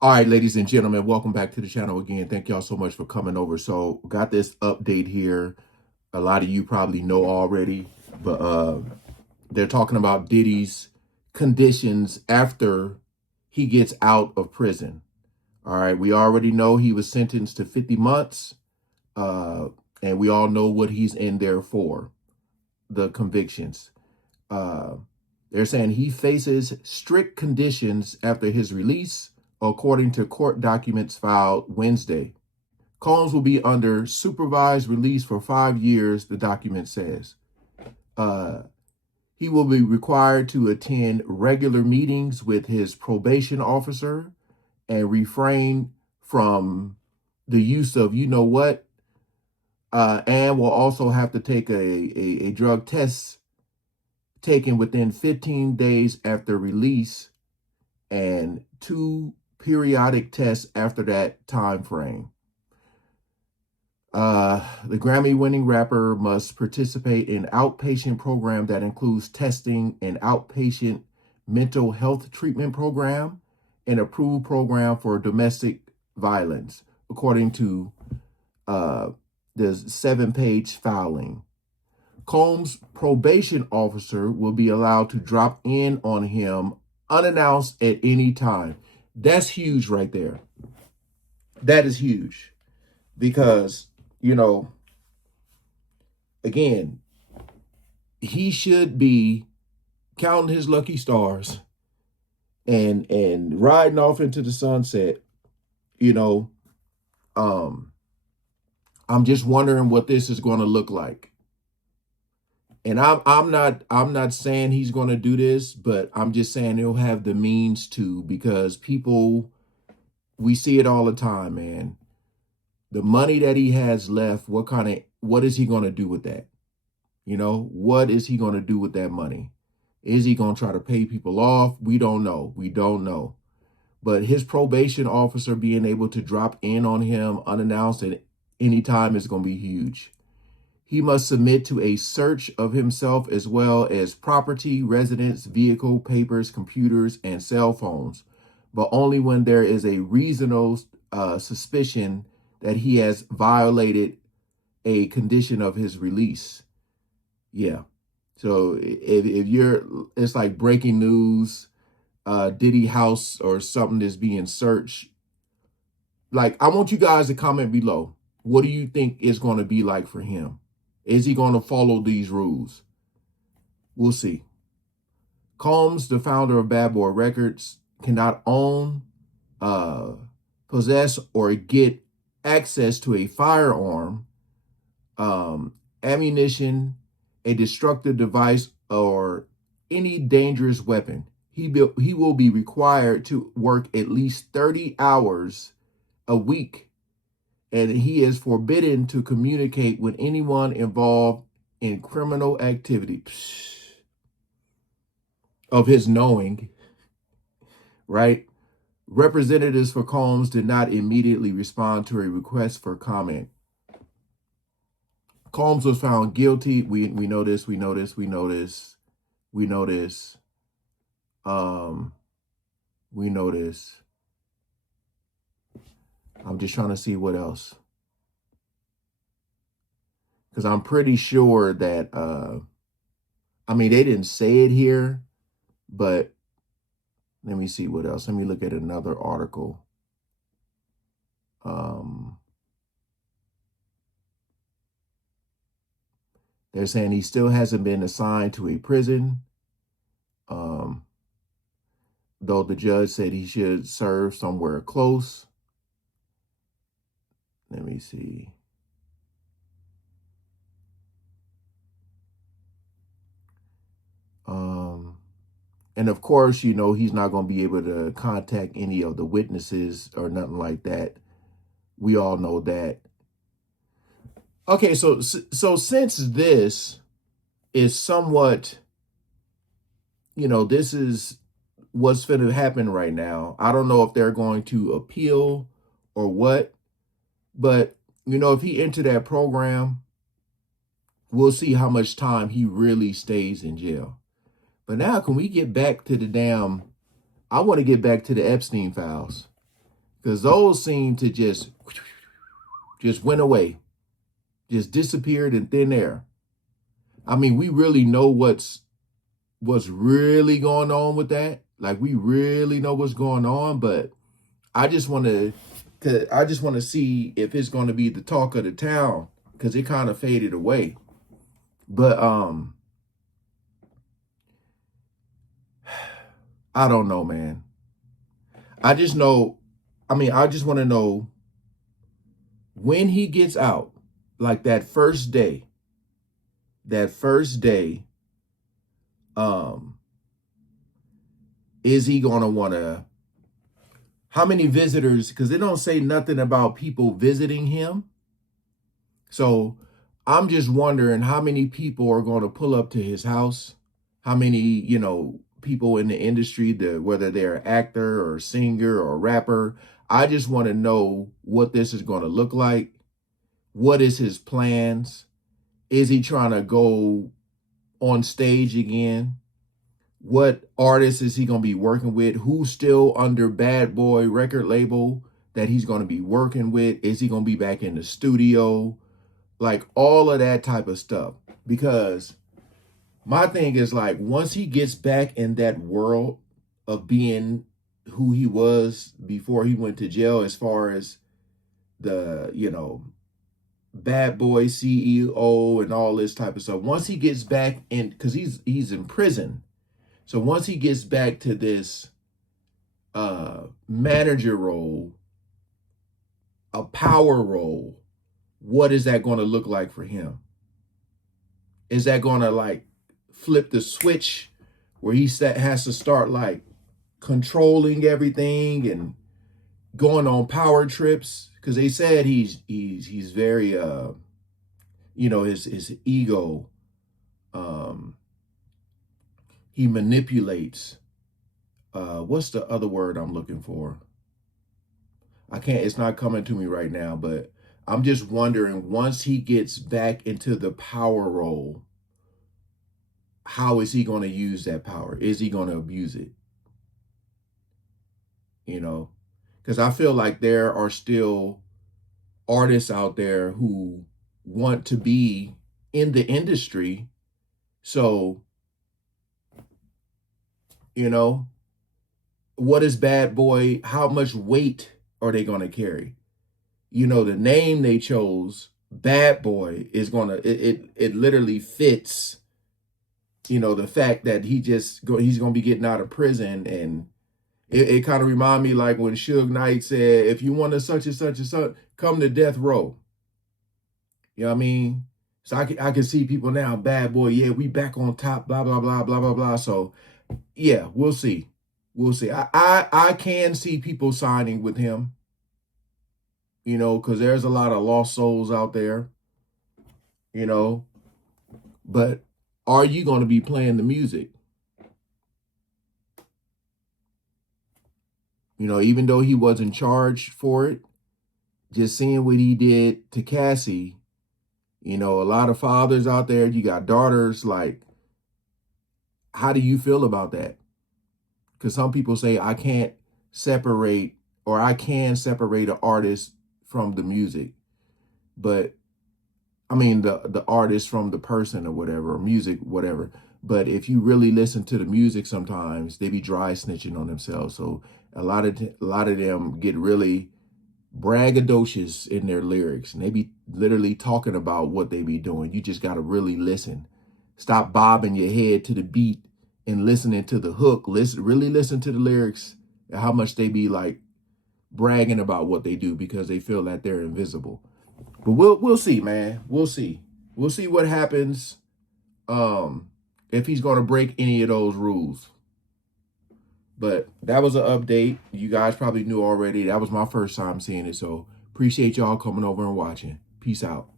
All right, ladies and gentlemen, welcome back to the channel again. Thank y'all so much for coming over. So got this update here. A lot of you probably know already, but they're talking about Diddy's conditions after he gets out of prison. All right, we already know he was sentenced to 50 months, uh, and we all know what he's in there for, the convictions. Uh, they're saying he faces strict conditions after his release, according to court documents filed Wednesday. Combs will be under supervised release for 5 years, the document says. Uh, he will be required to attend regular meetings with his probation officer and refrain from the use of you know what, and will also have to take a drug test taken within 15 days after release and 2 periodic tests after that time frame. The Grammy-winning rapper must participate in outpatient program that includes testing, an outpatient mental health treatment program, an approved program for domestic violence, according to the 7-page filing. Combs' probation officer will be allowed to drop in on him unannounced at any time. That's huge right there. That is huge because, you know, again, he should be counting his lucky stars and riding off into the sunset. You know, um, I'm just wondering what this is going to look like. And I'm not saying he's going to do this, but I'm just saying he'll have the means to, because people, we see it all the time, man. The money that he has left, what is he going to do with that? You know, what is he going to do with that money? Is he going to try to pay people off? We don't know. We don't know. But his probation officer being able to drop in on him unannounced at any time is going to be huge. He must submit to a search of himself as well as property, residence, vehicle, papers, computers, and cell phones, but only when there is a reasonable suspicion that he has violated a condition of his release. Yeah. So if you're, it's like breaking news, Diddy house or something is being searched. Like, I want you guys to comment below. What do you think it's going to be like for him? Is he going to follow these rules? We'll see. Combs, the founder of Bad Boy Records, cannot own, possess, or get access to a firearm, ammunition, a destructive device, or any dangerous weapon. He will be required to work at least 30 hours a week, and he is forbidden to communicate with anyone involved in criminal activity of his knowing, right? Representatives for Combs did not immediately respond to a request for comment. Combs was found guilty. We know this, we know this, we know this, we know this. We know this. I'm just trying to see what else. Because I'm pretty sure that, I mean, they didn't say it here, but let me see what else. Let me look at another article. They're saying he still hasn't been assigned to a prison, though the judge said he should serve somewhere close. Let me see. And of course, you know, he's not going to be able to contact any of the witnesses or nothing like that. We all know that. Okay, so since this is somewhat, you know, this is what's going to happen right now. I don't know if they're going to appeal or what, but, you know, if he entered that program, we'll see how much time he really stays in jail. But now, can we get back to the damn, I want to get back to the Epstein files. because those seem to just went away, just disappeared in thin air. I mean, we really know what's really going on with that. Like, we really know what's going on, but I just want to see if it's going to be the talk of the town, because it kind of faded away. But I don't know, man. I just know, I just want to know when he gets out, like that first day, is he going to want to, how many visitors, because they don't say nothing about people visiting him. So I'm just wondering how many people are going to pull up to his house, how many, people in the industry, whether they're an actor or a singer or a rapper. I just want to know what this is going to look like. What is his plans? Is he trying to go on stage again? What artists is he going to be working with? Who's still under Bad Boy record label that he's going to be working with? Is he going to be back in the studio? Like, all of that type of stuff. Because my thing is, like, once he gets back in that world of being who he was before he went to jail, as far as the, bad boy CEO and all this type of stuff, once he gets back in, because he's in prison. So once he gets back to this manager role, a power role, what is that going to look like for him? Is that going to, like, flip the switch where he has to start, like, controlling everything and going on power trips? Because they said he's very his ego, he manipulates, what's the other word I'm looking for? It's not coming to me right now, but I'm just wondering, once he gets back into the power role, how is he going to use that power? Is he going to abuse it? Because I feel like there are still artists out there who want to be in the industry. So, what is Bad Boy? How much weight are they going to carry? The name they chose, Bad Boy, is going to, it literally fits, the fact that he's going to be getting out of prison. And it kind of remind me, like, when Suge Knight said, if you want to such and such and such, come to death row. You know what I mean? So I can see people now, Bad Boy, yeah, we back on top, blah, blah, blah, blah, blah, blah. So, yeah, we'll see. We'll see. I can see people signing with him, because there's a lot of lost souls out there, But are you going to be playing the music? Even though he wasn't charged for it, just seeing what he did to Cassie, a lot of fathers out there, you got daughters, like, how do you feel about that? Because some people say, I can separate an artist from the music. But, I mean, the artist from the person or whatever, or music, whatever. But if you really listen to the music, sometimes they be dry snitching on themselves. So a lot of them get really braggadocious in their lyrics, and they be literally talking about what they be doing. You just got to really listen. Stop bobbing your head to the beat and listening to the hook. Really listen to the lyrics and how much they be, like, bragging about what they do because they feel that they're invisible. But we'll see, man. We'll see what happens, if he's going to break any of those rules. But that was an update. You guys probably knew already. That was my first time seeing it. So appreciate y'all coming over and watching. Peace out.